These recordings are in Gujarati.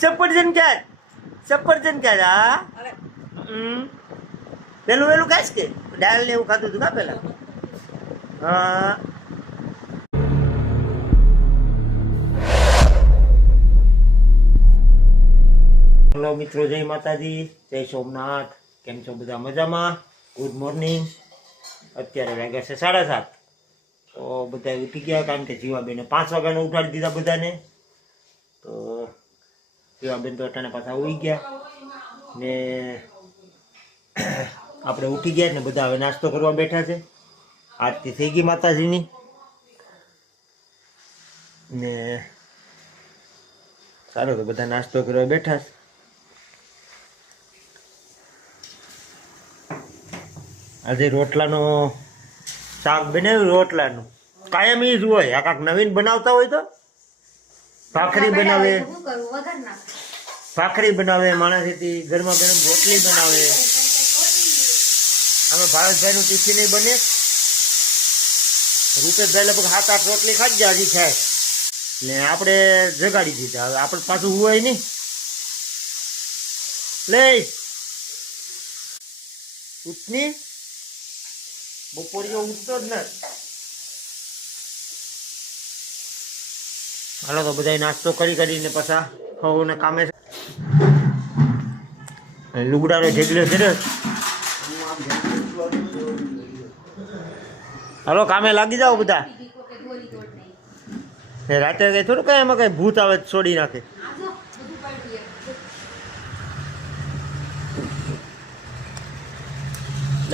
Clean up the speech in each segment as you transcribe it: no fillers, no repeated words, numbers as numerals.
સફરજન ક્યાં સફરજન ક્યાં હા પેલું વેલું ખાઈશ કે દાળ ને એવું ખાધું હતું કા પેલા હા હેલો મિત્રો, જય માતાજી, જય સોમનાથ. કેમ છો બધા? મજામાં? Good morning. અત્યારે વાગ્યા છે 7:30. તો બધા ઉઠી ગયા, કારણ કે જીવાબેને 5 વાગ્યાને ઉઠાડી દીધા બધાને. તો જીવાબેન તો અટાણે પાછા ઉઈ ગયા ને આપણે ઉઠી ગયા ને બધા હવે નાસ્તો કરવા બેઠા છે. આરતી થઈ ગઈ માતાજીની ને સારું, તો બધા નાસ્તો કરવા બેઠા છે. આજે રોટલાનો શાક બનાવ્યું. રોટલાનું કાયમ ઈ જ હોય. આ કાંક નવીન બનાવતા હોય તો ભાખરી બનાવે, માણસેથી ગરમા ગરમ રોટલી બનાવે. અમે ભારતભાઈનું ટિફિન બને. રૂપેશભાઈ લગભગ 7-8 રોટલી ખાઈ ગયા હજી થાય ને આપણે જગાડી દીધા. હવે આપણે પાછું હોય નહીં લે ઉઠની બપોરીઓ ઉઠતો જ નથી. હાલો તો બધા નાસ્તો કરીને પાછા ને કામે લુગડાનો ઢેગલો કર્યો. હાલો કામે લાગી જાઓ બધા. રાતે કઈ થોડું કઈ એમાં કઈ ભૂત આવે છોડી નાખે.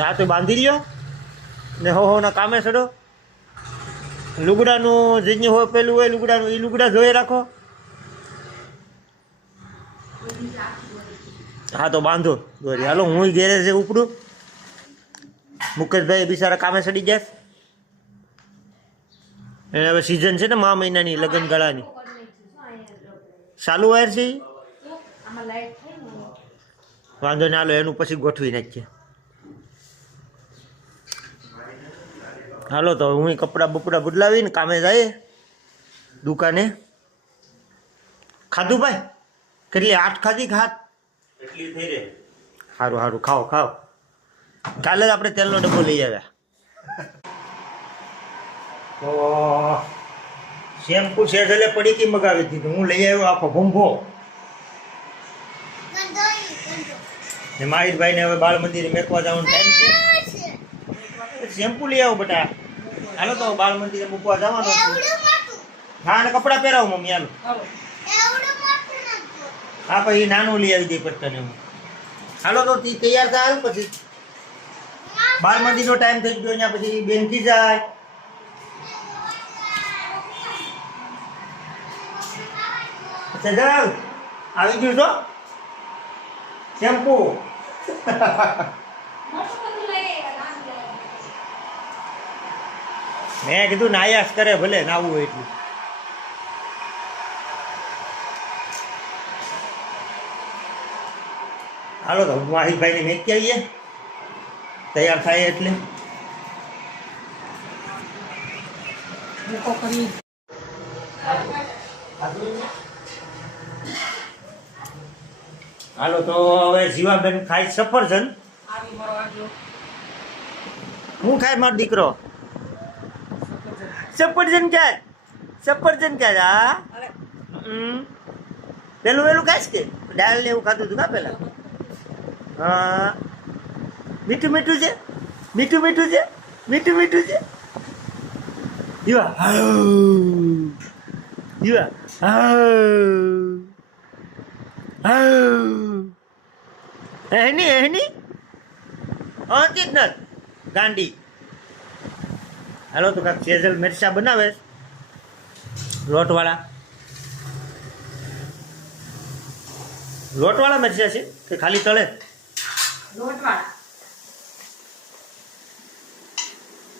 હા તો બાંધી લ્યો ને હો ના કામે ચડો. લુગડાનું જે હોય પેલું હોય લુગડાનું, એ લુગડા ધોઈ રાખો. હા તો બાંધો દોરી. હાલો હું ઘેરે છે ઉપડું. મુકેશભાઈ બિચારા કામે ચડી ગયા. એને હવે સિઝન છે ને મા મહિનાની લગ્ન ગાળાની ચાલુ વાયર છે. વાંધો ને હાલો એનું પછી ગોઠવી નાખીએ. હાલો તો હું કપડાં બપડા બદલાવીને કામે જાય દુકાને. ખાધું ભાઈ? કેટલી 8 ખાધી? ખાત એટલી થઈ રે. સારું સારું, ખાઓ. કાલે જ આપણે તેલનો ડબ્બો લઈ આવ્યા. તો શેમ્પુ છે એટલે પડીકી મગાવી દીધું. હું લઈ આવ્યો આખો ભૂંભો. ને માહિતભાઈને હવે બાળ મંદિરે મેકવા જવાનો ટાઈમ છે. શેમ્પુ લઈ આવો બેટા. હાલો તો બાળ મંદિરે મૂકવા જવાનો. હા અને કપડાં પહેરાવો મમ્મી. હાલો હા પછી નાનું લઈ આવી દે પટ્ટાને હું. હાલો તો તૈયાર થાય. પછી બાળ મંદિરનો ટાઈમ થઈ ગયો. અહીંયા પછી બેનથી જાય. આવી ગયું છો શેમ્પુ. મેં કીધું નાયાસ કરે ભલે નાવું હોય એટલું. હાલો તો વાહિદભાઈને મેકી આવીએ તૈયાર થાય એટલે. હાલો તો હવે જીવાબેન ખાય સફરજન. હું ખાય મારો દીકરો? સફરજન ક્યાં હા પેલું વેલું ખાઈશ કે દાળ ને એવું ખાધું હતું કા પેલા હા મીઠું છે. એની હતી જ નથી ગાંડી. હાલો તો કાંક સેજલ મિરચા બનાવે લોટવાળા મિરચા છે કે ખાલી તળે? લોટવાળા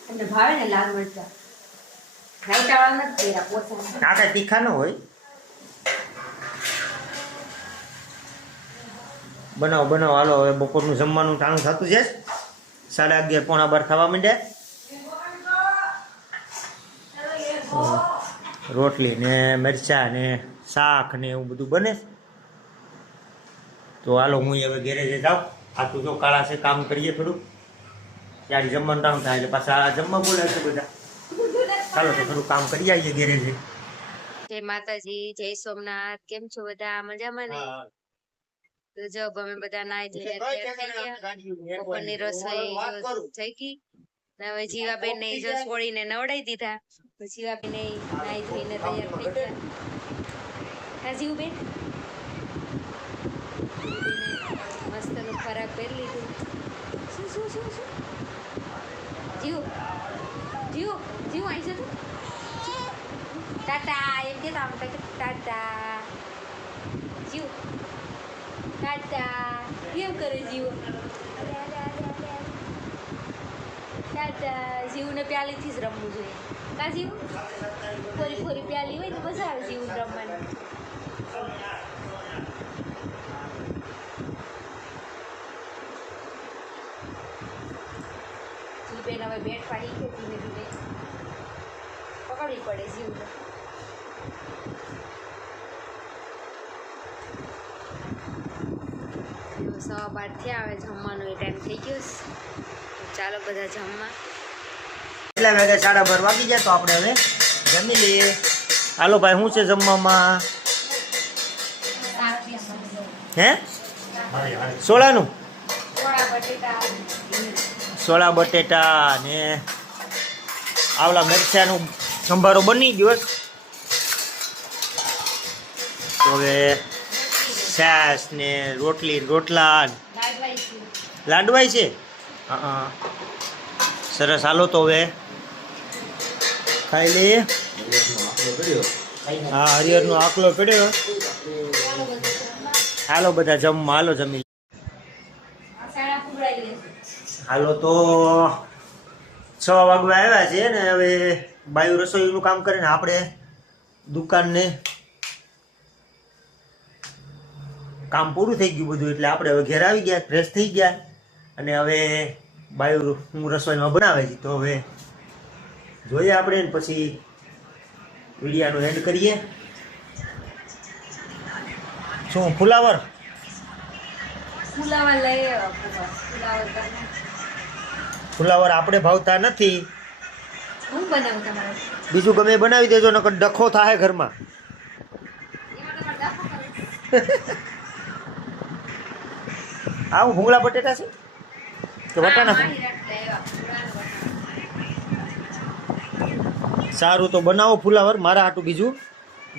એટલે ભાવે ને લાલ મરચા. રાઈતાવાળા નથી તેરા પોસા. આ કઈ તીખા ન હોય. બનાવો. હાલો હવે બપોરનું જમવાનું ટાણું થતું છે. 11:30 પોણા 12 થવા માંડ્યા. રોટલી ને મરચા ને શાક ને એવું બધું બને. તો હાલો હું હવે ગેરેજે જાઉં. આ તો જો કાળા છે, કામ કરીએ થોડું, ત્યારે જમવાનું ટાણું થાય એટલે પાછા જમવા બોલાવે છે બધા. ચાલો તો થોડું કામ કરી આવીએ ગેરેજે. જય માતાજી, જય સોમનાથ. કેમ છો બધા? મજામાં ને? તો જો અમે બધા નાઈ ધોઈને તૈયાર થઈ ગયા. બપોરની રસોઈ જો થઈ ગઈ. ને હવે જીવાબેન ને જો છોડીને નવડાવી દીધા. તો જીવાબેન ને નાઈ ધોઈને તૈયાર થઈ ગયા. હા જીવબેન, મસ્ત નું ખરાબ પહેરી લીધું. શું શું શું શું જીવ જીવ જીવ આવી જતું. ટાટા એમ કે ટાટા જીવ ટાટા કેમ કરે જીવ. ટાટા જીવને પ્યાલીથી જ રમવું જોઈએ. કા જીવ ફોરી ફોરી પ્યાલી હોય તો મજા આવે જીવ રમવાની. જીવબેન હવે બેટ પાડી ગયો, ધીમે ધીમે પકડવી પડે જીવને. સવા 12 થયા, હવે જમવાનો એ ટાઈમ થઈ ગયો છે. ચાલો બધા જમવા. કેટલા વાગે? 12:30 વાગી જાય. તો આપણે હવે જમી લઈએ. હાલો ભાઈ, શું છે જમવામાં? હે સોળાનું? સોળા બટેટા ને આવલા મરચાનું સંભારો બની ગયો. તો હવે છાશ ને રોટલી રોટલા લાડવાય છે. હા સરસ. હાલો તો હવે ખાઈ લઈએ. હા, હરિહરનો આકલો પડ્યો. હાલો બધા જમવા, હાલો જમી. હાલો તો 6 વાગવા આવ્યા છે ને હવે બાયું રસોઈનું કામ કરે ને આપણે દુકાનને કામ પૂરું થઈ ગયું બધું, એટલે આપણે હવે ઘેર આવી ગયા, ફ્રેશ થઈ ગયા. અને હવે બાયું હું રસોઈમાં બનાવે છે. તો હવે જોઈએ આપણે ને પછી વિડીયાનું એન્ડ કરીએ. શું ફુલાવર ફુલાવર આપણે ભાવતા નથી. હું બનાવું તમારે? બીજું ગમે બનાવી દેજો, નકર ડખો થાય ઘરમાં. આવું ભૂંગળા બટેટા છે કે વટાણા છે? સારું તો બનાવો ફુલાવર, મારા હાટું બીજું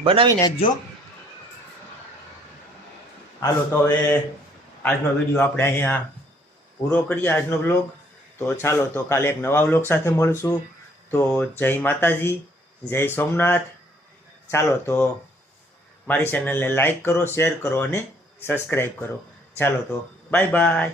બનાવી નાખજો. હાલો તો હવે આજનો વિડીયો આપણે અહીંયા પૂરો કરીએ, આજનો બ્લોગ. તો ચાલો તો કાલે એક નવા બ્લોગ સાથે મળશું. તો જય માતાજી, જય સોમનાથ. ચાલો તો મારી ચેનલને લાઈક કરો, શેર કરો અને સબસ્ક્રાઈબ કરો. ચાલો તો બાય બાય.